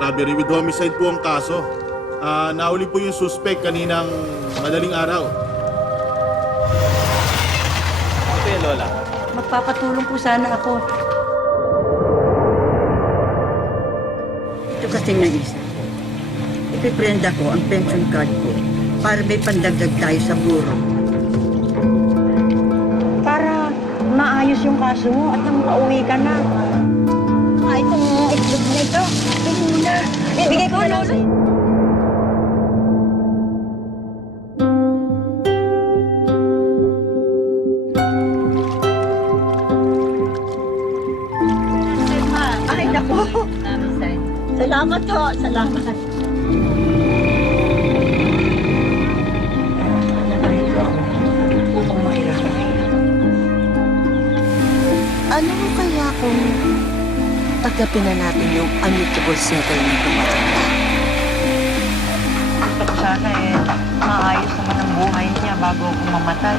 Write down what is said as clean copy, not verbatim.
robbery with homicide po ang kaso. Nahuli po yung suspect kaninang madaling araw. Okay, Lola. Magpapatulong po sana ako. Ito kasi naisip ko. Ipiprenda ko ang pension card ko para may pandagdag tayo sa buro. Para maayos yung kaso mo at nang makauwi ka na. Itong itlog na ito, bigyan mo na. Bibigay ko na lang sa'yo. Ay, naku. Salamat ho, salamat. Ano kaya kung tagapin na natin yung amicable settlement ng matanda? Gusto ko sana maayos naman ang buhay niya bago ako mamatay.